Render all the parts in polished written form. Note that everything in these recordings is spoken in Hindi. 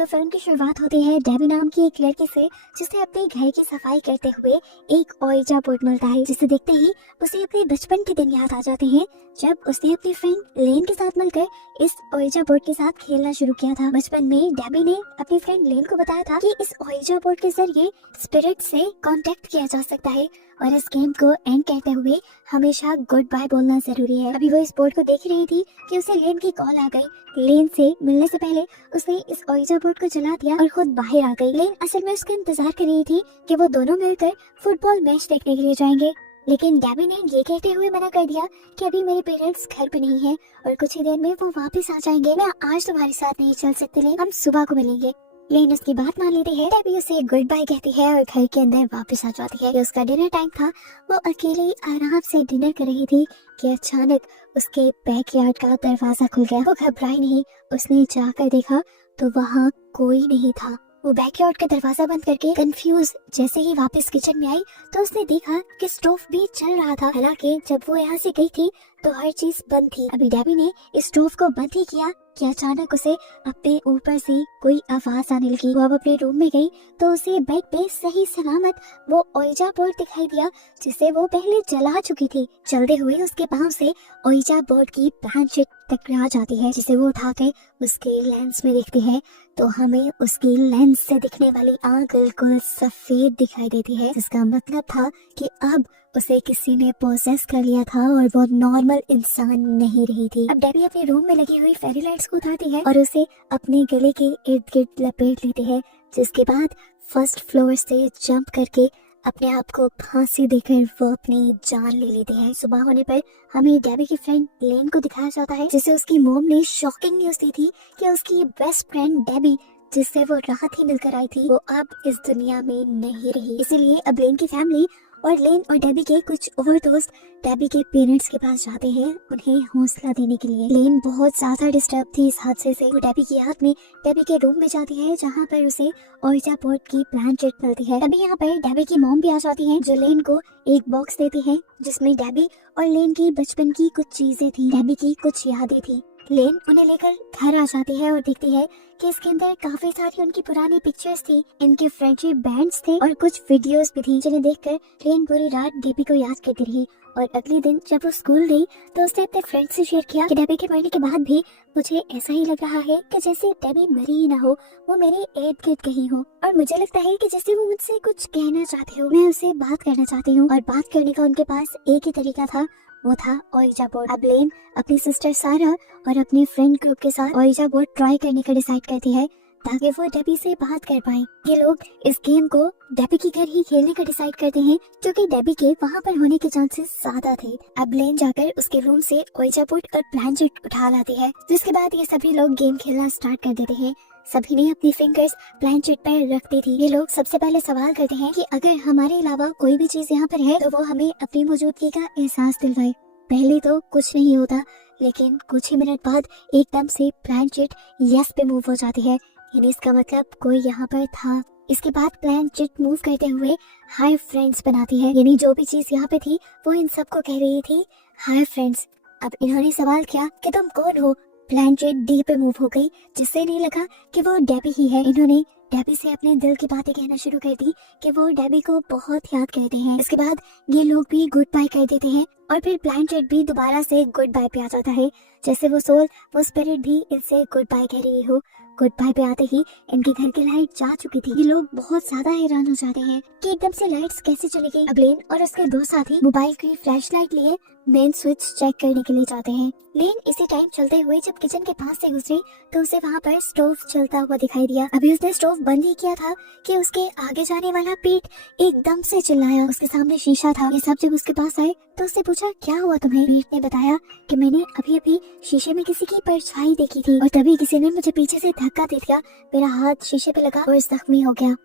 तो फिल्म की शुरुआत होती है डेबी नाम की एक लड़की से, जिसे अपने घर की सफाई करते हुए एक ओइजा बोर्ड मिलता है, जिसे देखते ही उसे अपने बचपन के दिन याद आ जाते हैं, जब उसने अपनी फ्रेंड लेन के साथ मिलकर इस ओइजा बोर्ड के साथ खेलना शुरू किया था। बचपन में डेबी ने अपनी फ्रेंड लेन को बताया था कि इस ओइजा बोर्ड के जरिए स्पिरिट से कांटेक्ट किया जा सकता है और इस गेम को एंड कहते हुए हमेशा गुड बाय बोलना जरूरी है। अभी वो इस बोर्ड को देख रही थी कि उसे लेन की कॉल आ गई। लेन से मिलने से पहले उसने इस ओइजा बोर्ड को जला दिया और खुद बाहर आ गई। लेन असल में उसका इंतजार कर रही थी कि वो दोनों मिलकर फुटबॉल मैच देखने के लिए जाएंगे, लेकिन डेबी ने ये कहते हुए मना कर दिया कि अभी मेरे पेरेंट्स घर पे नहीं है और कुछ ही देर में वो वापस आ जाएंगे। मैं आज तुम्हारे साथ नहीं चल सकती लेन, हम सुबह को मिलेंगे। लेन उसकी बात मान लेती है। डेबी उसे गुड बाय कहती है और घर के अंदर वापस आ जाती है। उसका डिनर टाइम था, वो अकेले आराम से डिनर कर रही थी कि अचानक उसके बैकयार्ड का दरवाजा खुल गया। वो घबराई नहीं, उसने जाकर देखा तो वहाँ कोई नहीं था। वो बैकयार्ड का दरवाजा बंद करके कंफ्यूज जैसे ही वापस किचन में आई तो उसने देखा कि स्टोव भी चल रहा था। हालांकि जब वो यहाँ से गई थी तो हर चीज बंद थी। अभी डेबी ने इस स्टोव को बंद ही किया कि अचानक उसे अपने ऊपर से कोई आवाज आने लगी। वो अब अपने रूम में गई तो उसे बेड पे सही सलामत वो ओइजा बोर्ड दिखाई दिया, जिसे वो पहले जला चुकी थी। चलते हुए उसके पांव से ओइजा बोर्ड की ब्रांच टकरा जाती है, जिसे वो उठाकर उसके लेंस में देखती है तो हमें उसकी लेंस से दिखने वाली आंख बिल्कुल सफेद दिखाई देती है, जिसका मतलब था कि अब उसे किसी ने पोसेस कर लिया था और वो नॉर्मल इंसान नहीं रही थी। अब डेबी अपने रूम में लगी हुई फेरी लाइट्स को उठाती है और उसे अपने गले के इर्द गिर्द लपेट लेती है, जिसके बाद फर्स्ट फ्लोर से जंप करके अपने आप को फांसी देकर वो अपनी जान ले लेती है। सुबह होने पर हमें डेबी की फ्रेंड लेन को दिखाया जाता है, जिसे उसकी मॉम ने शॉकिंग न्यूज दी थी कि उसकी बेस्ट फ्रेंड डेबी, जिससे वो रात ही मिलकर आई थी, वो अब इस दुनिया में नहीं रही। इसीलिए अब लेन की फैमिली और लेन और डेबी के कुछ और दोस्त डेबी के पेरेंट्स के पास जाते हैं उन्हें हौसला देने के लिए। लेन बहुत ज्यादा डिस्टर्ब थी इस हादसे से। वो डेबी की याद में डेबी के रूम में जाती है, जहाँ पर उसे ओइजा बोर्ड की ब्रांचेट मिलती है। तभी यहाँ पर डेबी की मॉम भी आ जाती है, जो लेन को एक बॉक्स देती है जिसमें डेबी और लेन की बचपन की कुछ चीजें थी, डेबी की कुछ यादें थी। लेन उन्हें लेकर घर आ जाती है और देखती है कि इसके अंदर काफी सारी उनकी पुरानी पिक्चर्स थी, इनके फ्रेंडशिप बैंड्स थे और कुछ वीडियोस भी थी, जिन्हें देखकर लेन पूरी रात डेबी को याद करती रही। और अगले दिन जब वो स्कूल गई तो उसने अपने फ्रेंड से शेयर किया कि डेबी के मरने के बाद भी मुझे ऐसा ही लग रहा है कि जैसे डेबी मरी ही ना हो, वो मेरे इर्द गिर्द कहीं हो, और मुझे लगता है कि जैसे वो मुझसे कुछ कहना चाहते हो। मैं उससे बात करना चाहती हूँ। और बात करने का उनके पास एक ही तरीका था, वो था ओइजा बोर्ड। अब लेन अपनी सिस्टर सारा और अपने फ्रेंड ग्रुप के साथ ओइजा बोर्ड ट्राई करने का डिसाइड करती है ताकि वो डेबी से बात कर पाए। ये लोग इस गेम को डेबी के घर ही खेलने का डिसाइड करते हैं, क्योंकि डेबी के वहाँ पर होने के चांसेस ज्यादा थे। अब लेन जाकर उसके रूम से ओइजा बोर्ड और ब्लैंकेट उठा लाती है, जिसके बाद ये सभी लोग गेम खेलना स्टार्ट कर देते हैं। सभी ने अपनी फिंगर्स ब्लैंकेट पर रख दी थी। ये लोग सबसे पहले सवाल करते हैं कि अगर हमारे अलावा कोई भी चीज यहाँ पर है तो वो हमें अपनी मौजूदगी का एहसास दिलवाए। पहले तो कुछ नहीं होता, लेकिन कुछ ही मिनट बाद एकदम से ब्लैंकेट यस पे मूव हो जाती है, यानी इसका मतलब कोई यहाँ पर था। इसके बाद ब्लैंकेट मूव करते हुए हाय फ्रेंड्स बनाती है, यानी जो भी चीज यहाँ पे थी वो इन सबको कह रही थी हाय फ्रेंड्स। अब इन्होंने सवाल किया कि तुम कौन हो। ब्लैंकेट डी पे मूव हो गई, जिससे नहीं लगा कि वो डेबी ही है। इन्होंने डेबी से अपने दिल की बातें कहना शुरू कर दी कि वो डेबी को बहुत याद करते हैं। इसके बाद ये लोग भी गुड बाय कर देते हैं और फिर ब्लैंकेट भी दोबारा से गुड बाय पे आ जाता है, जैसे वो सोल, वो स्पिरिट भी इनसे गुड बाय कह रही हो। गुड बाय पे आते ही इनके घर की लाइट जा चुकी थी। ये लोग बहुत ज्यादा हैरान हो जाते हैं कि एकदम से लाइट्स कैसे चली गई। अब लेन और उसके दो साथी मोबाइल की फ्लैश लाइट लिए मेन स्विच चेक करने के लिए जाते हैं। लेन इसी टाइम चलते हुए जब किचन के पास से गुजरी तो उसे वहाँ पर स्टोव चलता हुआ दिखाई दिया। अभी उसने स्टोव बंद ही किया था कि उसके आगे जाने वाला पेट एकदम से चिल्लाया। उसके सामने शीशा था। ये सब जब उसके पास आए तो उससे पूछा क्या हुआ तुम्हें। पेट ने बताया कि मैंने अभी अभी शीशे में किसी की परछाई देखी थी और तभी किसी ने मुझे पीछे से धक्का दे दिया, मेरा हाथ शीशे पे लगा और जख्मी हो गया।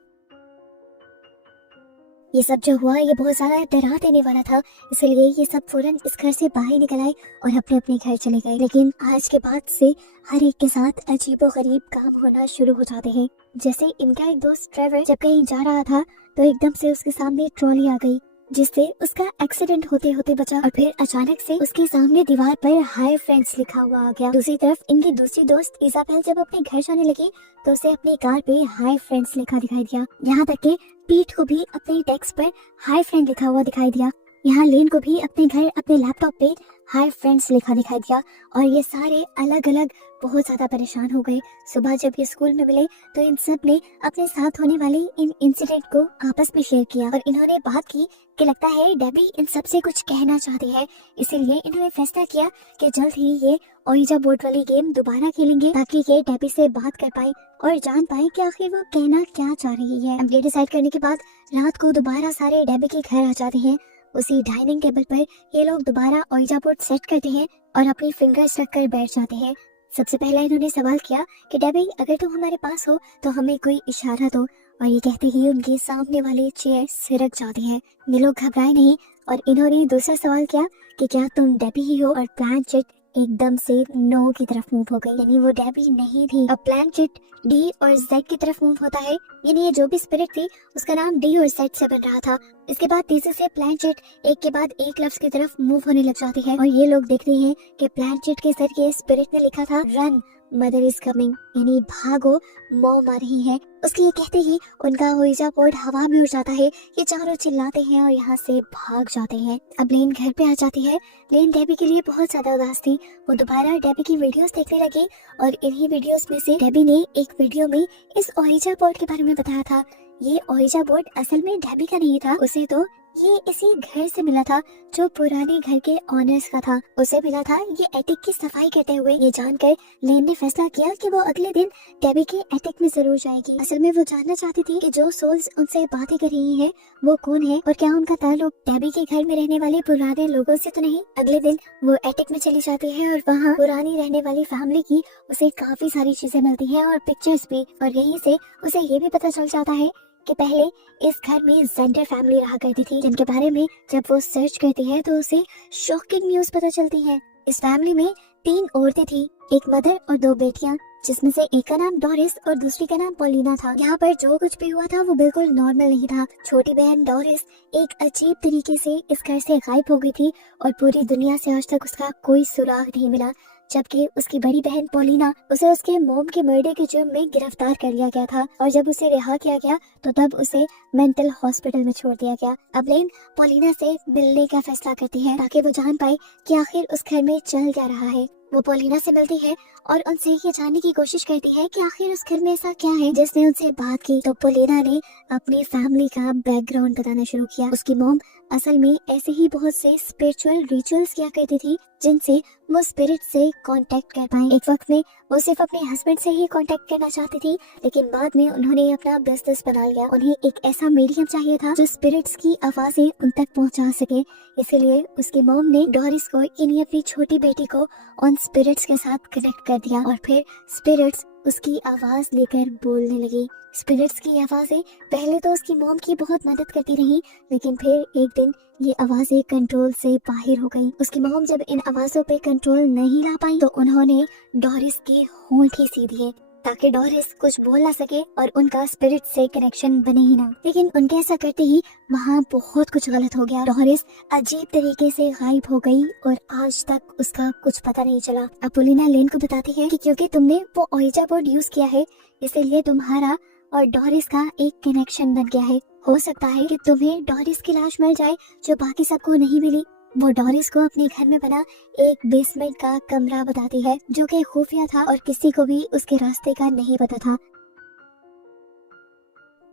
ये सब जो हुआ ये बहुत ज्यादा डरा देने वाला था, इसलिए ये सब फौरन इस घर से बाहर निकल आए और अपने अपने घर चले गए। लेकिन आज के बाद से हर एक के साथ अजीबोगरीब काम होना शुरू हो जाते हैं। जैसे इनका एक दोस्त ट्रेवर जब कहीं जा रहा था तो एकदम से उसके सामने ट्रॉली आ गई जिससे उसका एक्सीडेंट होते होते बचा। और फिर अचानक से उसके सामने दीवार पर हाय फ्रेंड्स लिखा हुआ आ गया। दूसरी तरफ इनकी दूसरी दोस्त इजाबेल जब अपने घर जाने लगी तो उसे अपनी कार पे हाय फ्रेंड्स लिखा दिखाई दिया। यहाँ तक कि पीट को भी अपने डेस्क पर हाय फ्रेंड लिखा हुआ दिखाई दिया। यहाँ लेन को भी अपने घर अपने लैपटॉप पे हाय फ्रेंड्स लिखा दिखाई दिया। और ये सारे अलग अलग बहुत ज्यादा परेशान हो गए। सुबह जब ये स्कूल में मिले तो इन सब ने अपने साथ होने वाले इन इंसिडेंट को आपस में शेयर किया और इन्होंने बात की कि लगता है डेबी इन सब से कुछ कहना चाहती है। इसीलिए इन्होंने फैसला किया कि जल्द ही ये ओइजा बोर्ड वाली गेम दोबारा खेलेंगे ताकि ये डेबी से बात कर पाए और जान पाए कि आखिर वो कहना क्या चाह रही है। अब ये डिसाइड करने के बाद रात को दोबारा सारे डेबी के घर आ जाते हैं। उसी डाइनिंग टेबल पर ये लोग दोबारा ओइजा बोर्ड सेट करते हैं और अपनी फिंगर्स रखकर बैठ जाते हैं। सबसे पहला इन्होंने सवाल किया कि डेबी अगर तुम हमारे पास हो तो हमें कोई इशारा दो। और ये कहते ही उनके सामने वाले चेयर सिरक जाते हैं। ये लोग घबराए नहीं और इन्होंने दूसरा सवाल किया कि क्या तुम डेबी ही हो। और प्लानचेट एकदम से नो की तरफ मूव हो गई, यानी वो डेबी नहीं थी। अब प्लानचेट डी और जेड की तरफ मूव होता है, यानी ये जो भी स्पिरिट थी उसका नाम डी और जेड से बन रहा था। इसके बाद तेजी से प्लानचेट एक के बाद एक लफ्ज की तरफ मूव होने लग जाती है और ये लोग देखते हैं कि प्लानचेट के सर के स्पिरिट ने लिखा था रन मदर इज कमिंग, यानी भागो मॉम आ रही है। उसके ये कहते ही उनका ओइजा बोर्ड हवा में उड़ जाता है। ये चारों चिल्लाते हैं और यहाँ से भाग जाते हैं। अब लेन घर पे आ जाती है। लेन डेबी के लिए बहुत ज्यादा उदास थी। वो दोबारा डेबी की वीडियोस देखने लगी और इन्हीं वीडियोस में से डेबी ने एक वीडियो में इस ओइजा बोर्ड के बारे में बताया था। ये ओइजा बोर्ड असल में डेबी का नहीं था, उसे तो ये इसी घर से मिला था जो पुराने घर के ऑनर्स का था। उसे मिला था ये एटिक की सफाई करते हुए। ये जानकर लेन ने फैसला किया कि वो अगले दिन डेबी के एटिक में जरूर जाएगी। असल में वो जानना चाहती थी कि जो सोल्स उनसे बातें कर रही हैं वो कौन है और क्या उनका ताल्लुक डेबी के घर में रहने वाले पुराने लोगों से तो नहीं। अगले दिन वो एटिक में चली जाती है और वहाँ पुरानी रहने वाली फैमिली की उसे काफी सारी चीजें मिलती है और पिक्चर्स भी। और यहीं से उसे ये भी पता चल जाता है कि पहले इस घर में जेंडर फैमिली रहा करती थी, जिनके बारे में जब वो सर्च करती है तो उसे शॉकिंग न्यूज पता चलती है। इस फैमिली में 3 औरतें थी, एक मदर और 2 बेटियां, जिसमें से एक का नाम डोरिस और दूसरी का नाम पोलिना था। यहाँ पर जो कुछ भी हुआ था वो बिल्कुल नॉर्मल नहीं था। छोटी बहन डोरिस एक अजीब तरीके से इस घर से गायब हो गई थी और पूरी दुनिया से आज तक उसका कोई सुराग नहीं मिला। जबकि उसकी बड़ी बहन पोलिना, उसे उसके मॉम के मर्डर के जुर्म में गिरफ्तार कर लिया गया था और जब उसे रिहा किया गया तो तब उसे मेंटल हॉस्पिटल में छोड़ दिया गया। अब लेन पोलिना से मिलने का फैसला करती है ताकि वो जान पाए कि आखिर उस घर में चल क्या रहा है। वो पोलिना से मिलती है और उनसे ये जानने की कोशिश करती है कि आखिर उस घर में ऐसा क्या है जिसने उनसे बात की। तो पोलिना ने अपनी फैमिली का बैकग्राउंड बताना शुरू किया। उसकी मॉम असल में ऐसे ही बहुत से स्पिरिचुअल रिचुअल्स किया करती थी जिनसे वो स्पिरिट से कांटेक्ट कर पाए। एक वक्त में वो सिर्फ अपने हस्बैंड से ही कांटेक्ट करना चाहती थी, लेकिन बाद में उन्होंने अपना बिजनेस बना लिया। उन्हें एक ऐसा मीडियम चाहिए था जो स्पिरिट्स की आवाजें उन तक पहुंचा सके। इसीलिए उसकी मॉम ने डोरिस को यानी अपनी छोटी बेटी को उन स्पिरिट्स के साथ कनेक्ट कर दिया और फिर स्पिरिट्स उसकी आवाज लेकर बोलने लगी। स्पिरिट्स की आवाजें पहले तो उसकी मॉम की बहुत मदद करती रही, लेकिन फिर एक दिन ये आवाजें कंट्रोल से बाहर हो गई। उसकी मॉम जब इन आवाजों पे कंट्रोल नहीं ला पाई तो उन्होंने डोरिस के होंठ ही सी दिए ताकि डोरिस कुछ बोल ना सके और उनका स्पिरिट से कनेक्शन बने ही ना। लेकिन उनके ऐसा करते ही वहाँ बहुत कुछ गलत हो गया। डोरिस अजीब तरीके से गायब हो गई और आज तक उसका कुछ पता नहीं चला। अब पोलिना लेन को बताती है कि क्योंकि तुमने वो ओइजा बोर्ड यूज किया है इसीलिए तुम्हारा और डोरिस का एक कनेक्शन बन गया है। हो सकता है कि तुम्हें डोरिस की लाश मिल जाए जो बाकी सबको नहीं मिली। वो डोरिस को अपने घर में बना एक बेसमेंट का कमरा बताती है जो कि खुफिया था और किसी को भी उसके रास्ते का नहीं पता था।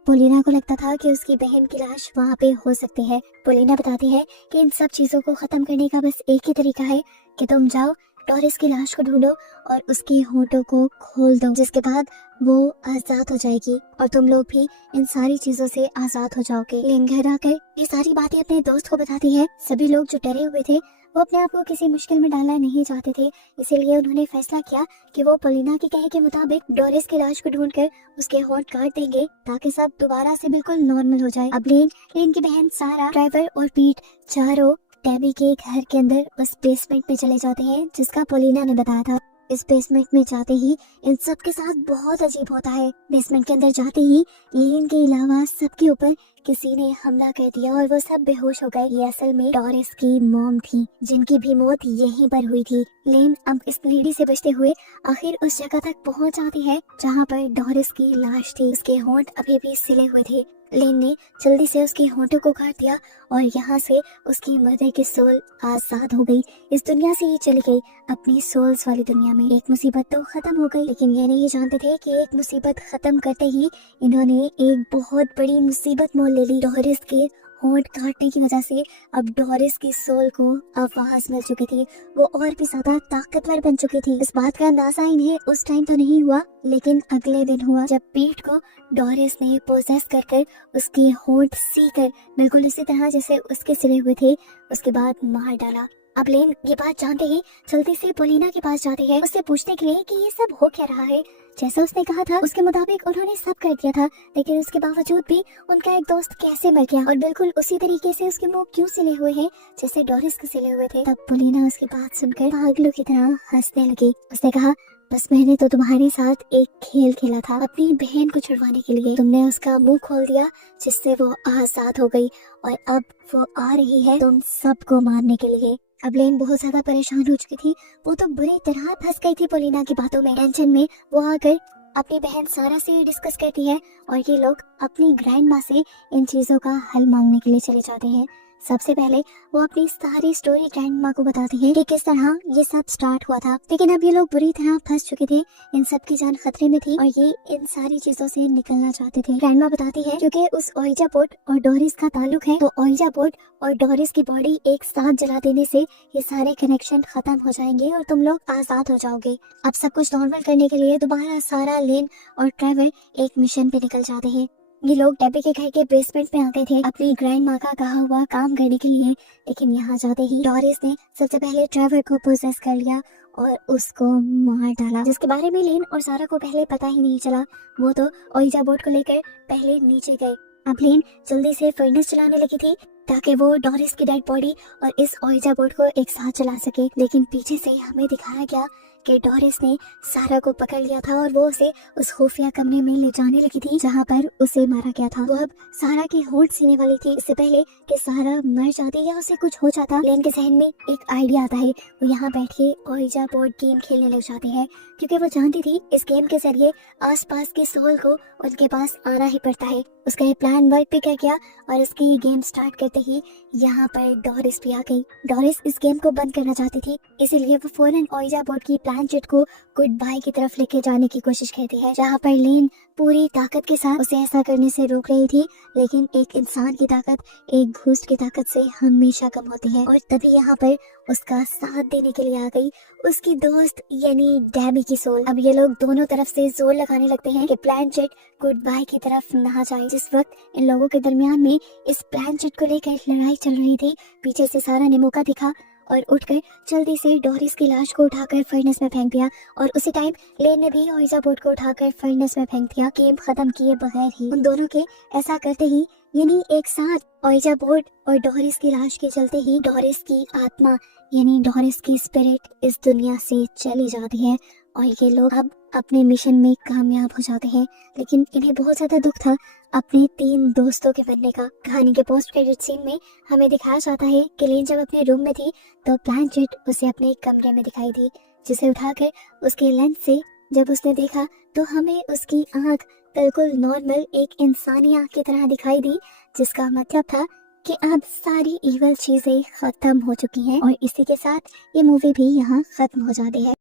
पोलिना को लगता था कि उसकी बहन की लाश वहाँ पे हो सकती है। पोलिना बताती है कि इन सब चीजों को खत्म करने का बस एक ही तरीका है कि तुम जाओ डोरिस की लाश को ढूंढो और उसके होंठों को खोल दो, जिसके बाद वो आजाद हो जाएगी और तुम लोग भी इन सारी चीजों से आजाद हो जाओगे। लेन घर आकर ये सारी बातें अपने दोस्त को बताती है। सभी लोग जो डरे हुए थे वो अपने आप को किसी मुश्किल में डालना नहीं चाहते थे, इसीलिए उन्होंने फैसला किया कि वो पोलिना के कहे के मुताबिक डोरिस की लाश को ढूंढकर उसके होंठ काट देंगे ताकि सब दोबारा से बिल्कुल नॉर्मल हो जाए। अब लेन की बहन सारा, ड्राइवर और पीट चारों डेबी के घर के अंदर उस बेसमेंट में चले जाते हैं जिसका पोलिना ने बताया था। इस बेसमेंट में जाते ही इन सब के साथ बहुत अजीब होता है। बेसमेंट के अंदर जाते ही लेन के अलावा सबके ऊपर किसी ने हमला कर दिया और वो सब बेहोश हो गए। ये असल में डोरिस की मॉम थी, जिनकी भी मौत यहीं पर हुई थी। लेन अब इस लेडी से बचते हुए आखिर उस जगह तक पहुंच जाती है जहां पर डोरिस की लाश थी। उसके होंठ अभी भी सिले हुए थे। लेन ने जल्दी से उसके होंठों को काट दिया और यहाँ से उसकी मदर की सोल आजाद हो गई। इस दुनिया से ये चली गई अपनी सोल्स वाली दुनिया में। एक मुसीबत तो खत्म हो गई, लेकिन ये नहीं जानते थे कि एक मुसीबत खत्म करते ही इन्होंने एक बहुत बड़ी मुसीबत मोल ले ली। डोरिस के होंठ काटने की वजह से अब डोरिस की सोल को आवाज मिल चुकी थी। वो और भी ज्यादा ताकतवर बन चुकी थी। इस बात का अंदाजा इन्हें उस टाइम तो नहीं हुआ, लेकिन अगले दिन हुआ जब पीट को डोरिस ने पोजेस कर उसके होंठ सी कर बिल्कुल इसी तरह जैसे उसके सिले हुए थे, उसके बाद मार डाला। अब लेन ये बात जानते ही जल्दी से पोलिना के पास जाती है, उससे पूछने के लिए कि ये सब हो क्या रहा है। जैसा उसने कहा था उसके मुताबिक उन्होंने सब कर दिया था, लेकिन उसके बावजूद भी उनका एक दोस्त कैसे मर गया और बिल्कुल उसी तरीके से उसके मुंह क्यों सिले हुए हैं जैसे डोरिस के सिले हुए थे। तब पोलिना उसकी बात सुनकर पागलों की तरह हंसने लगी। उसने कहा, बस मैंने तो तुम्हारे साथ एक खेल खेला था अपनी बहन को छुड़वाने के लिए। तुमने उसका मुंह खोल दिया जिससे वो आजाद हो गई और अब वो आ रही है तुम सबको मारने के लिए। अब लेन बहुत ज्यादा परेशान हो चुकी थी। वो तो बुरी तरह फंस गई थी पोलिना की बातों में। टेंशन में वो आकर अपनी बहन सारा से डिस्कस करती है और ये लोग अपनी ग्रैंड माँ से इन चीजों का हल मांगने के लिए चले जाते हैं। सबसे पहले वो अपनी सारी स्टोरी ग्रैंड माँ को बताते हैं कि किस तरह ये सब स्टार्ट हुआ था, लेकिन अब ये लोग बुरी तरह फंस चुके थे। इन सब की जान खतरे में थी और ये इन सारी चीजों से निकलना चाहते थे। ग्रैंड माँ बताती है क्योंकि उस ओइजा बोर्ड और डोरिस का ताल्लुक है, तो ओइजा बोर्ड और डोरिस की बॉडी एक साथ जला देने से ये सारे कनेक्शन खत्म हो जाएंगे और तुम लोग आजाद हो जाओगे। अब सब कुछ नॉर्मल करने के लिए दोबारा सारा, लेन और ट्रेवर एक मिशन पे निकल जाते हैं। ये लोग डेबी के घर के बेसमेंट में आते थे अपनी ग्रैंड माँ का कहा हुआ काम करने के लिए, लेकिन यहाँ जाते ही डोरिस ने सबसे पहले ट्रेवर को पोजेस कर लिया और उसको मार डाला, जिसके बारे में लेन और सारा को पहले पता ही नहीं चला। वो तो ओइजा बोर्ड को लेकर पहले नीचे गए। अब लेन जल्दी से फर्नेस चलाने लगी थी ताकि वो डोरिस की डेड बॉडी और इस ओइजा बोर्ड को एक साथ चला सके, लेकिन पीछे से हमें दिखाया गया कि डोरिस ने सारा को पकड़ लिया था और वो उसे उस खुफिया कमरे में ले जाने लगी थी जहाँ पर उसे मारा गया था। वो अब सारा की होंठ सीने वाली थी। इससे पहले कि सारा मर जाती या उसे कुछ हो जाता, लेन के जहन में एक आइडिया आता है। वो यहाँ बैठ के ओइजा बोर्ड गेम खेलने लग जाते हैं क्योंकि वो जानती थी इस गेम के जरिए आसपास की सोल को उनके पास आना ही पड़ता है। उसका ये प्लान वर्क भी कर गया और उसकी ये गेम स्टार्ट करते ही यहाँ पर डोरिस भी आ गई। डोरिस इस गेम को बंद करना चाहती थी, इसीलिए वो फौरन ओइजा बोर्ड की प्लानचेट को गुड बाय की तरफ लेके जाने की कोशिश करती है, जहाँ पर लेन पूरी ताकत के साथ उसे ऐसा करने से रोक रही थी। लेकिन एक इंसान की ताकत एक घूस्ट की ताकत से हमेशा कम होती है और तभी यहाँ पर उसका साथ देने के लिए आ गई उसकी दोस्त यानी डेबी की सोल। अब ये लोग दोनों तरफ से जोर लगाने लगते हैं कि प्लानचेट गुड बाय की तरफ ना जाए। जिस वक्त इन लोगों के दरमियान में इस प्लानचेट को लेकर लड़ाई चल रही थी, पीछे से सारा ने मौका दिखा और उठकर जल्दी से डोरिस की लाश को उठाकर फर्नेस में फेंक दिया और उसी टाइम लेन ने भी ओइजा बोर्ड को उठाकर फर्नेस में फेंक दिया, गेम खत्म किए बगैर ही। उन दोनों के ऐसा करते ही यानी एक साथ ओइजा बोर्ड और डोरिस की लाश के चलते ही डोरिस की आत्मा यानी डोरिस की स्पिरिट इस दुनिया से चली जाती है और ये लोग अब अपने मिशन में कामयाब हो जाते हैं। लेकिन इन्हें बहुत ज्यादा दुख था अपने 3 दोस्तों के मरने का। कहानी के पोस्ट क्रेडिट सीन में हमें दिखाया जाता है कि लेन जब अपने रूम में थी तो प्लानचेट उसे अपने कमरे में दिखाई दी, जिसे उठाकर उसके लेंस से जब उसने देखा तो हमें उसकी आंख बिल्कुल नॉर्मल एक इंसानी आंख की तरह दिखाई दी, जिसका मतलब था कि अब सारी इवल चीजें खत्म हो चुकी हैं और इसी के साथ ये मूवी भी यहाँ खत्म हो जाती है।